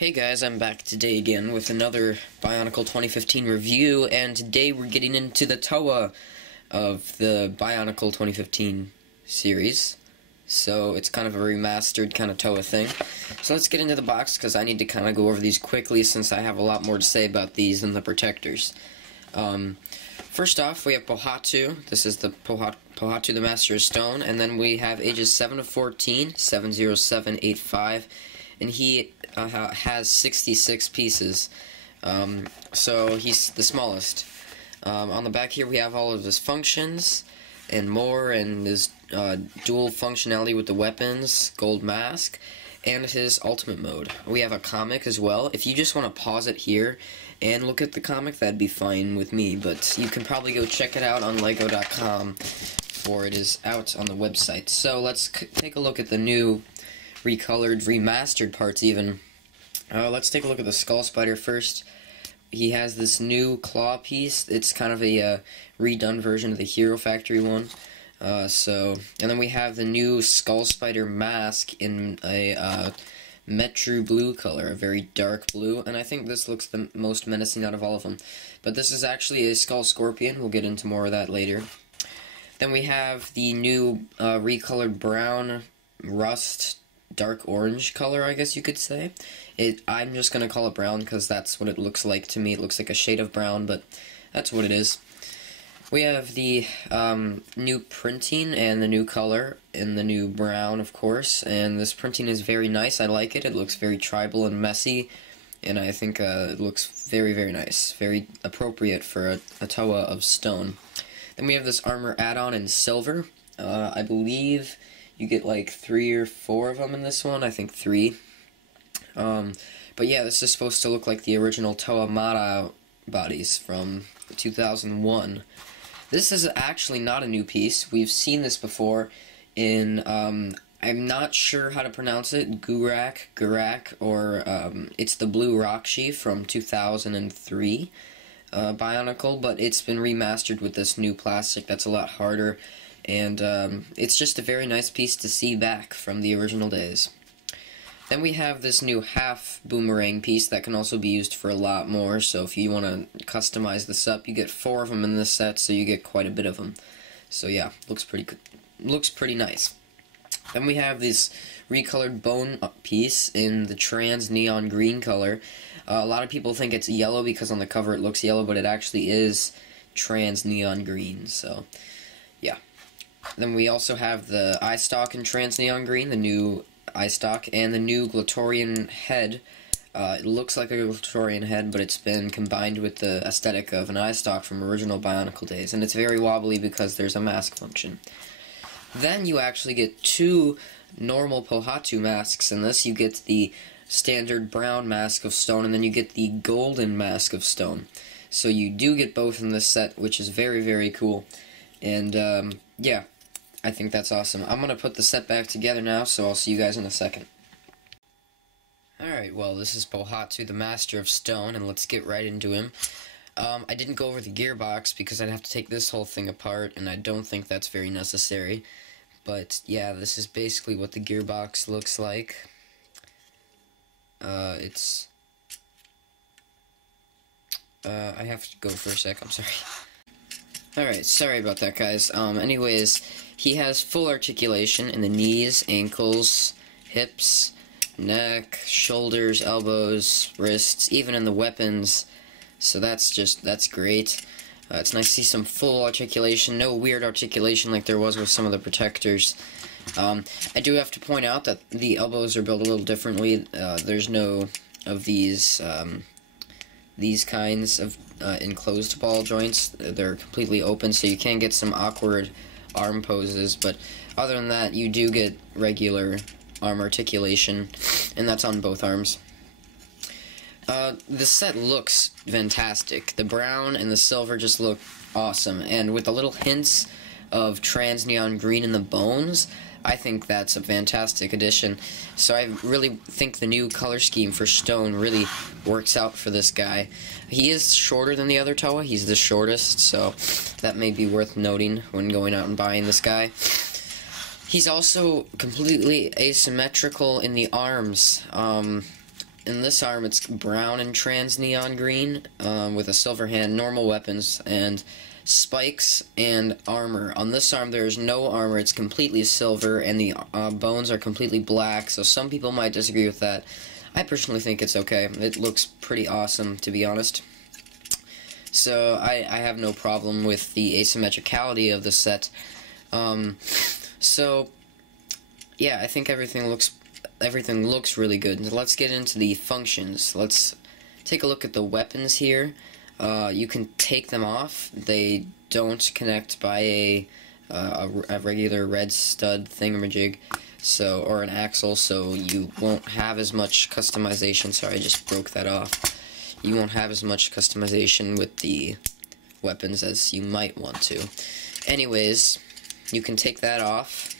Hey guys, I'm back today again with another Bionicle 2015 review, and today we're getting into the Toa of the Bionicle 2015 series. So it's kind of a remastered kind of Toa thing. So let's get into the box, because I need to kind of go over these quickly since I have a lot more to say about these than the protectors. First off, we have Pohatu. This is the Pohatu-Master of Stone, and then we have ages 7 to 14, 70785, and he has 66 pieces, so he's the smallest. On the back here we have all of his functions and more, and his dual functionality with the weapons, gold mask, and his ultimate mode. We have a comic as well. If you just want to pause it here and look at the comic, that'd be fine with me, but you can probably go check it out on lego.com, for it is out on the website. So let's take a look at the new recolored, remastered parts even. Let's take a look at the Skull Spider first. He has this new claw piece. It's kind of a redone version of the Hero Factory one. And then we have the new Skull Spider mask in a Metru blue color, a very dark blue, and I think this looks the most menacing out of all of them. But this is actually a Skull Scorpion. We'll get into more of that later. Then we have the new recolored brown rust dark orange color, I guess you could say. I'm just going to call it brown because that's what it looks like to me. It looks like a shade of brown, but that's what it is. We have the new printing and the new color and the new brown, of course, and this printing is very nice. I like it. It looks very tribal and messy, and I think it looks very, very nice. Very appropriate for a Toa of stone. Then we have this armor add-on in silver. I believe you get like 3 or 4 of them in this one. I think 3. But yeah, this is supposed to look like the original Toa Mata bodies from 2001. This is actually not a new piece. We've seen this before in, I'm not sure how to pronounce it, Gurak, or it's the Blue Rakshi from 2003 Bionicle, but it's been remastered with this new plastic that's a lot harder. And it's just a very nice piece to see back from the original days. Then we have this new half boomerang piece that can also be used for a lot more, so if you want to customize this up, you get 4 of them in this set, so you get quite a bit of them. So yeah, looks pretty good. Looks pretty nice. Then we have this recolored bone piece in the trans neon green color. A lot of people think it's yellow because on the cover it looks yellow, but it actually is trans neon green, so yeah. Then we also have the eye stalk in trans neon green, the new eye stalk, and the new Glatorian head. It looks like a Glatorian head, but it's been combined with the aesthetic of an eye stalk from original Bionicle days, and it's very wobbly because there's a mask function. Then you actually get 2 normal Pohatu masks in this. You get the standard brown mask of stone, and then you get the golden mask of stone. So you do get both in this set, which is very, very cool. And yeah, I think that's awesome. I'm going to put the set back together now, so I'll see you guys in a second. Alright, well, this is Pohatu, the Master of Stone, and let's get right into him. I didn't go over the gearbox because I'd have to take this whole thing apart, and I don't think that's very necessary. But yeah, this is basically what the gearbox looks like. I have to go for a sec, I'm sorry. Alright, sorry about that, guys. Anyways, he has full articulation in the knees, ankles, hips, neck, shoulders, elbows, wrists, even in the weapons. So that's great. It's nice to see some full articulation, no weird articulation like there was with some of the protectors. I do have to point out that the elbows are built a little differently. There's no of these kinds of enclosed ball joints. They're completely open, so you can get some awkward arm poses, but other than that, you do get regular arm articulation, and that's on both arms. The set looks fantastic. The brown and the silver just look awesome, and with the little hints of trans neon green in the bones, I think that's a fantastic addition. So I really think the new color scheme for stone really works out for this guy. He is shorter than the other Toa. He's the shortest, so that may be worth noting when going out and buying this guy. He's also completely asymmetrical in the arms. in this arm it's brown and trans neon green, with a silver hand, normal weapons, and spikes and armor. On this arm there is no armor, it's completely silver, and the bones are completely black, so some people might disagree with that. I personally think it's okay. It looks pretty awesome, to be honest. So I have no problem with the asymmetricality of the set. So yeah, I think everything looks really good. Let's get into the functions. Let's take a look at the weapons here. You can take them off. They don't connect by a regular red stud thingamajig, or an axle, so you won't have as much customization. Sorry, I just broke that off. You won't have as much customization with the weapons as you might want to. Anyways, you can take that off,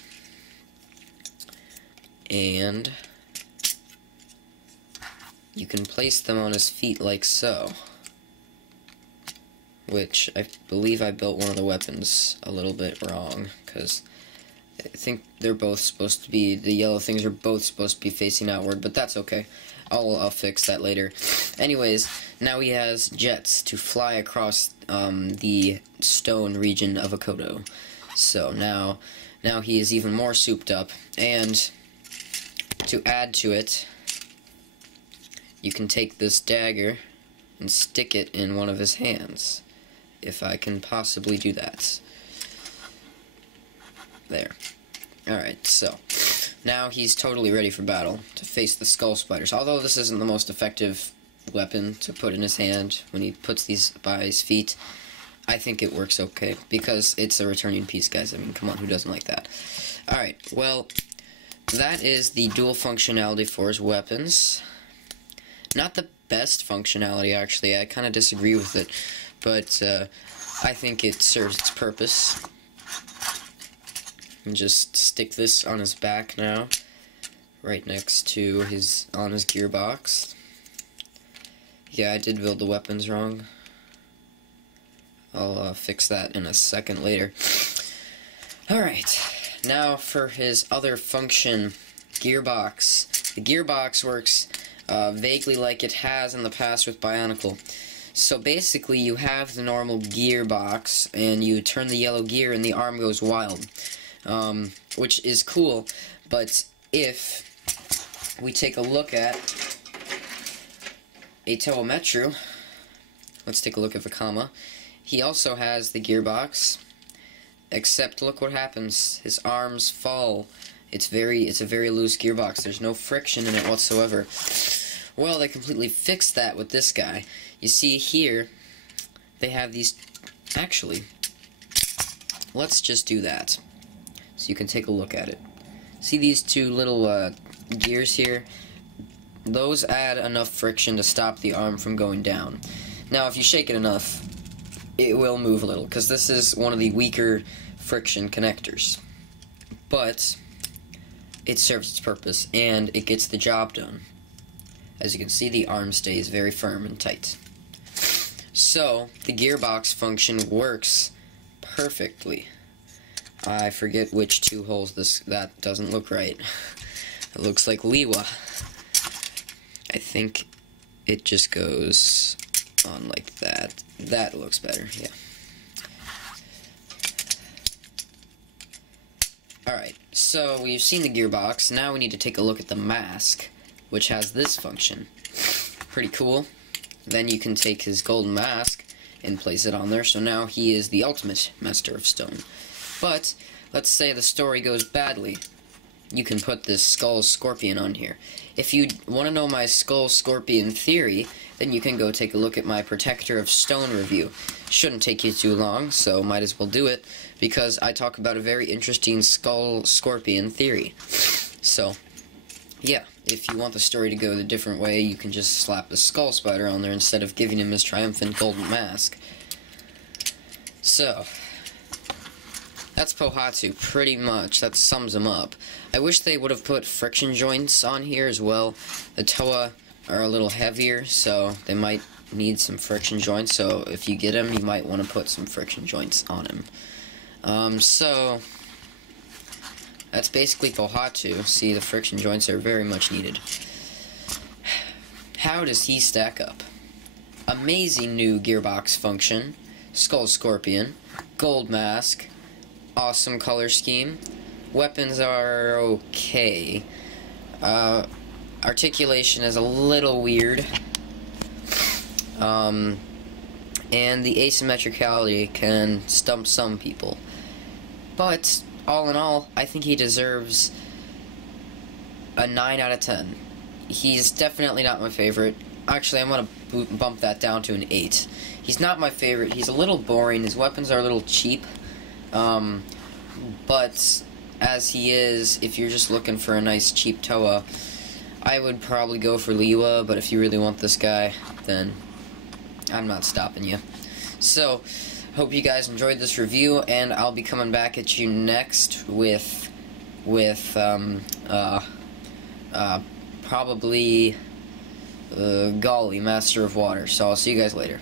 and you can place them on his feet like so. Which, I believe I built one of the weapons a little bit wrong, because I think they're both supposed to be, the yellow things are both supposed to be facing outward, but that's okay. I'll fix that later. Anyways, now he has jets to fly across the stone region of Akoto. So now he is even more souped up, and to add to it, you can take this dagger and stick it in one of his hands. If I can possibly do that. There. Alright, so now he's totally ready for battle to face the skull spiders. Although this isn't the most effective weapon to put in his hand when he puts these by his feet, I think it works okay because it's a returning piece, guys. I mean, come on, who doesn't like that? Alright, well, that is the dual functionality for his weapons. Not the best functionality, actually. I kind of disagree with it. But I think it serves its purpose. And just stick this on his back now, right next to his gearbox. Yeah, I did build the weapons wrong. I'll fix that in a second later. Alright, now for his other function, gearbox. The gearbox works vaguely like it has in the past with Bionicle. So basically, you have the normal gearbox, and you turn the yellow gear, and the arm goes wild, which is cool. But if we take a look at a Towa Metru, let's take a look at Vakama. He also has the gearbox, except look what happens. His arms fall. It's a very loose gearbox. There's no friction in it whatsoever. Well, they completely fixed that with this guy. You see here, they have these, actually, let's just do that, so you can take a look at it. See these two little gears here? Those add enough friction to stop the arm from going down. Now, if you shake it enough, it will move a little, because this is one of the weaker friction connectors. But it serves its purpose, and it gets the job done. As you can see, the arm stays very firm and tight. So, the gearbox function works perfectly. I forget which two holes that doesn't look right. It looks like Liwa. I think it just goes on like that. That looks better, yeah. Alright, so we've seen the gearbox. Now we need to take a look at the mask, which has this function. Pretty cool. Then you can take his golden mask and place it on there, so now he is the ultimate Master of Stone. But, let's say the story goes badly. You can put this Skull Scorpion on here. If you want to know my Skull Scorpion theory, then you can go take a look at my Protector of Stone review. Shouldn't take you too long, so might as well do it, because I talk about a very interesting Skull Scorpion theory. So, yeah, if you want the story to go a different way, you can just slap a Skull Spider on there instead of giving him his triumphant golden mask. So, that's Pohatu, pretty much. That sums him up. I wish they would have put friction joints on here as well. The Towa are a little heavier, so they might need some friction joints. So if you get him, you might want to put some friction joints on him. So that's basically Pohatu. See, the friction joints are very much needed. how does he stack up? Amazing new gearbox function, Skull Scorpion, gold mask, awesome color scheme. Weapons are okay. Articulation is a little weird. And the asymmetricality can stump some people. But, all in all, I think he deserves a 9 out of 10. He's definitely not my favorite. Actually, I'm going to bump that down to an 8. He's not my favorite. He's a little boring. His weapons are a little cheap. But as he is, if you're just looking for a nice cheap Toa, I would probably go for Liwa, but if you really want this guy, then I'm not stopping you. So, hope you guys enjoyed this review, and I'll be coming back at you next with probably Golly, Master of Water. So I'll see you guys later.